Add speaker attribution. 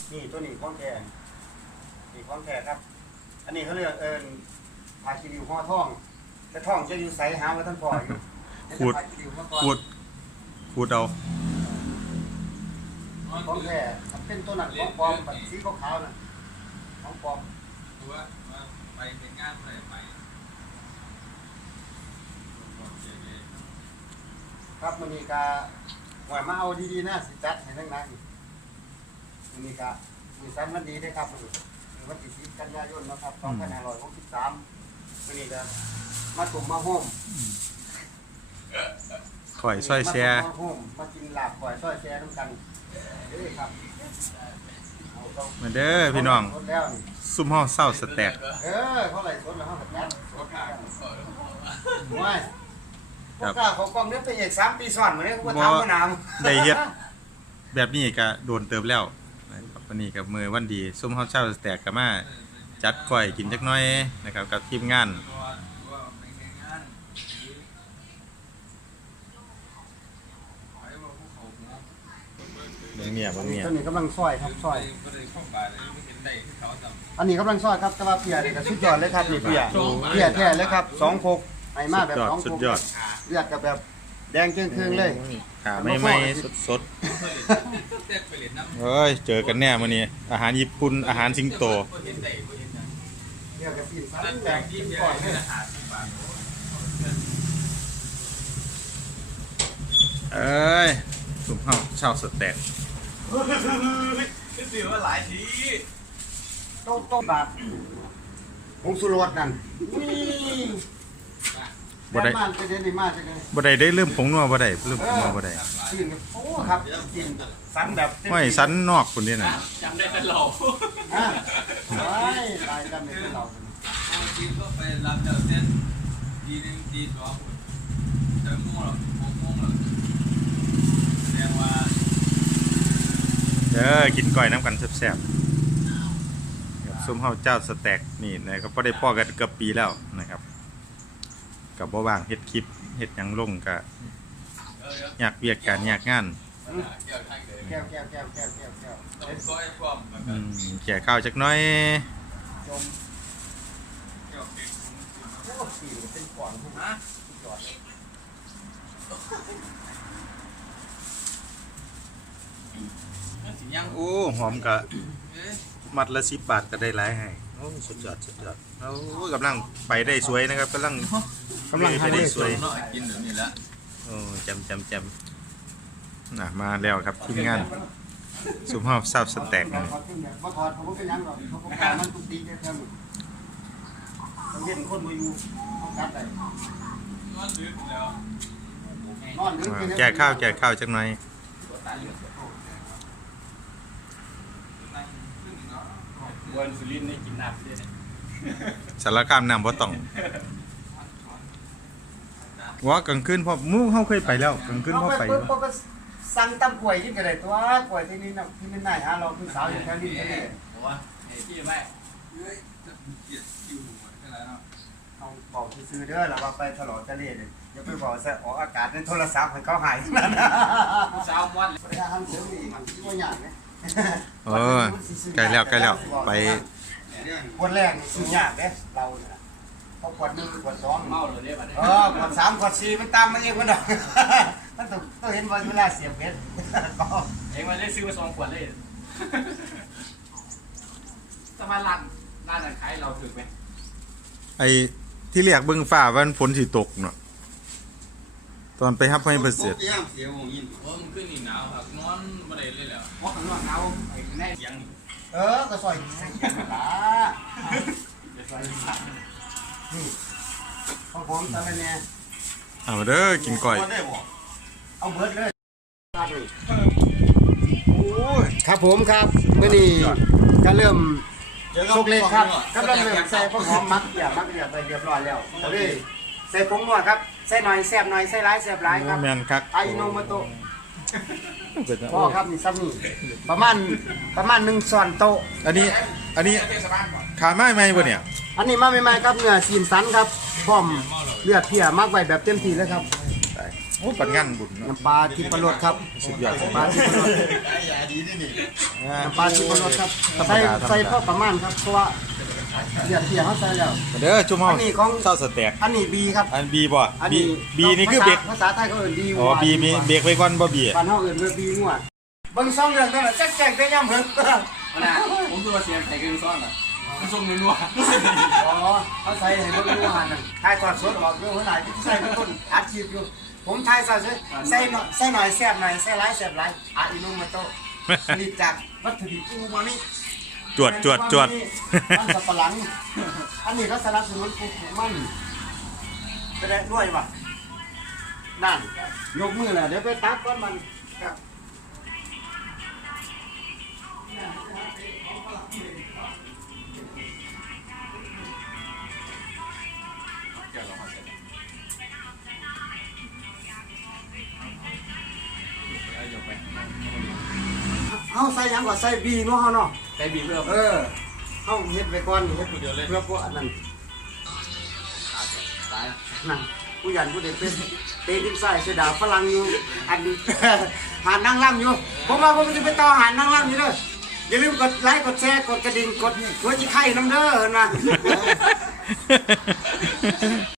Speaker 1: นี่ตัวนี้ของแท้นี่ของแท้ครับอันนี้เขาเรียกพาคิริวห่อท่องแต่ท่องจะอยู่ใสหาว่าท่านพ่ออยู่
Speaker 2: ขูดเอา
Speaker 1: ของแท้เป็นตัวนั้นของปลอมสีขาวๆน่ะของปลอม
Speaker 3: ว่าไปเป็นงานอะไรไป
Speaker 1: ครับมันมีกาหวยมาเอาดีๆนะสิจัดให้ทั้งนั้นมันมีกามีสันมันดีได้ครับวันที่10 กันยายนนะครับ2563มันนี่ก็มาตุ่มมาโฮม
Speaker 2: ข่อยซ้อยแช่
Speaker 1: มากินลาบข่อยซ้อยแช่น้ำกันเด้อครับ
Speaker 2: มาเด้อพี่น้องซุ่มห้องเศร้าสแต็ก
Speaker 1: เขาไหลสดแล้วเขาแบบนั้นไม่พวกข้าเขากองเนี้ยไปเอก3 ปีซ้อนเหมือนนี้เขาทำมานาน
Speaker 2: ได้เฮ็ดแบบนี้ก็โดนเติมแล้ววันนี้กับมือวันดีซุ่มห้องเศร้าสแต็กกับมาจัดก้อยกินจักน้อยนะครับกับทีมงานเมีย
Speaker 1: อันนี้กำลังซอยครับซอยอันนี้กำลังซอยครับแต่ว่าเพียนี่ก็สุดยอดเลยครับนี่เพียแท้เลยครับ2 โคกไอ้มาแบบ2 โคกเลือดกับแบบแดงเกลืองเลย
Speaker 2: ขาไม่สดเฮ้ยเจอกันแน่มื้อนี้อาหารญี่ปุ่นอาหารสิงโตเอ้ยซุ่มห้องเช่าสแต็ก
Speaker 3: คือสิว่าหลายที
Speaker 1: ต้มแบบผงสุรสนั่น
Speaker 2: บ่ได้บ่ได้เริ่มผงนัวบ่ได้เริ่มผงนัวบ่ได้
Speaker 1: โอ้ครับกินสันแบบ
Speaker 2: ไม่สันนอกคนนี้น่ะ
Speaker 3: จำได้แต่เรา
Speaker 1: ตายจำได้แต่เรา
Speaker 3: กินก็ไปรับเจ้าเส้นทีนึงที2เติมม่วงหรอม่วงหรอแสดงว่า
Speaker 2: กินก้อยน้ำกันแซ่บๆซุ่มเฮาเจ้าสแต็กนี่นะครับก็ได้พ่อกันเกือบปีแล้วนะครับกับบ่ว่างเฮ็ดคลิปเฮ็ดหยังลงก็อยากเวียกการอยากงาน
Speaker 1: แก้ว
Speaker 2: แก่ข้าวจักน้อยโอ้หอมกะมัดละ10 บาทก็ได้หลายให้โอ้สุดยอดโอ้กำลังไปได้สวยนะครับกำลังไปได้สวย
Speaker 3: กินเดี๋ยวนี้แล้ว
Speaker 2: โอ้จำมาแล้วครับทีมงานซุ่มห้องเศร้าสแต็กนี่แก่ข้าวจักหน่อย
Speaker 3: วันสุรินทร์นี่กินน้ำเลย
Speaker 2: สารคามน้ำบ่ต้องว่ากลางคืนพอมู่เฮาเคยไปแล้วกลางคืนพอไป
Speaker 1: สั่งตำกล้วยกินก็ได้ตัวกล้วยที่นี่น่ะที่มันน่าหาเราคือสาวอยู่แถวนี้ทะเล
Speaker 3: ว่าไอ้ที่ไม่เกลียดคิวอะไรเนาะ
Speaker 1: เอาบอกซื้อเด้อแล้วว่าไปตลอดทะเลเลยอย่าไปบอกซะออกอากาศในโทรศัพท์ให้เขาหายนั่นน่ะ
Speaker 3: สาวมอด
Speaker 1: ไปหาทำเสริมอีกมันสิบ่ยากมั้ย
Speaker 2: ใกล้แล้วไป
Speaker 1: ขวดแรกนี่ซื้อยากเด้เราเนี่ยพอขวด1ขวด2
Speaker 3: เมาเลยเด้บัดนี้
Speaker 1: ขวด3ขวด4มันตามมาเองพุ่นดอกมันต้องเห็นว่าเวลาเสียบเพชร
Speaker 3: เองมันได้ซื้อมา2 ขวดเลยสมาร้านขายเราถึกมั้ย
Speaker 2: ไอ้ที่เรียกเบิ่งฟ้าวันฝนสิตกเนาะตอนไปรับให้เพิ่นเสร็จ
Speaker 3: มันขึ้นนี่หนาวครับนอนบ่ได้เลยแล้ว
Speaker 1: บ่ข้างนอกหนาวไอ้แน่
Speaker 3: เสียง
Speaker 1: ก็ซอยเสียงล่ะเดี๋ยวซอยนี่พร้อมๆซะแน่
Speaker 2: เอาเด้อกินก้อย
Speaker 1: เอาเบิดเลยครับผมครับมื้อนี้ก็เริ่มสุกเลยครับกำลังเริ่มใส่ผงหอมมักเกลือไปเรียบร้อยแล้วก็เลยใส่ผงนัวครับใส่หน่อยแซ่บหน่อยใส่หลายแซ่บหลายครับ
Speaker 2: แม่นคัก
Speaker 1: ไอโนโมโตะพ่อครับนี่ซ้ำนี่ประมาณ1 ช้อนโต๊ะ
Speaker 2: อันนี้ขาไม้ไหมบ่เนี่ย
Speaker 1: อันนี้มาใหม่ๆครับเนื้อซีนสันครับพร้อมเลือดเพียมักไว้แบบเต็มที่เลยครับ
Speaker 2: โอ้ปัดงานบุญเนาะ
Speaker 1: น้ำปลาทิพรสครับ
Speaker 2: สุดยอด
Speaker 1: น้ำปลาทิพรส
Speaker 3: อย่าดีนี่
Speaker 1: น้ำปลาทิพรสครับใส่พอประมาณครับเพราะว่าเดือดเที่ยเขาใส่แล้ว
Speaker 2: เด้อจุ่มเฮา
Speaker 1: อันนี้ของ
Speaker 2: เศร้าสแต็ก
Speaker 1: อันนี้บีครับ
Speaker 2: อันบีบ่
Speaker 1: อัน
Speaker 2: บี
Speaker 1: นี้
Speaker 2: บีนี่คือเบรก
Speaker 1: ภาษาไทยเขาเอิ้นบี
Speaker 2: อ๋อบีมีเบรกไว้ก่อนบ่บี
Speaker 1: บ้านเฮาเอิ้นว่าบีงัวเบิ่งซ่องเรื่องนั่นน่ะแจ๊กๆได้ย่ำเพิ่น
Speaker 3: นะผมคือว่าเสียงไข่กึ่งซ้อนอ่ะมันส่งนัว
Speaker 1: อ๋อเขาใส่ให้เบิ่งงัวหั่นน่ะถ่ายทอดสดออกอยู่หัวหน้าที่ใส่เป็นต้นอัดคลิปอยู่ผมถ่ายซะใส่หน่อยแซ่บหน่อยใส่หลายแซ่บหลายอ่ะอีลุงมาโตผลิตจากวัตถุดิบอูมามิ
Speaker 2: จวด
Speaker 1: มันสับปะหลัง อันนี้เขาสนับสนุนปลูกมันจะได้ด้วยป่ะนั่นยกมือแหละเดี๋ยวไปตักก้อนมันครับ เอาใส่หยังก่อนใส่บีเนาะเฮาเนาะ
Speaker 3: ไก่บีเพิ่ม
Speaker 1: เฮาเฮ็ดไปก่อนเฮ็ดผู้เดียวเลยเพื่อพวกอันนั้น
Speaker 3: ตาย
Speaker 1: นั่นผู้หยันผู้เด็กเป็นเตะทิ้งใส่เสยดาวฝรั่งอยู่อัน หานั่งล่ำอยู่ผมว่าผมจะไปต่อหานั่งล่ำอยู่เด้ออย่าลืมกดไลค์กดแชร์กดกระดิ่งกดหัวจิไข่น้ำเด้อนะ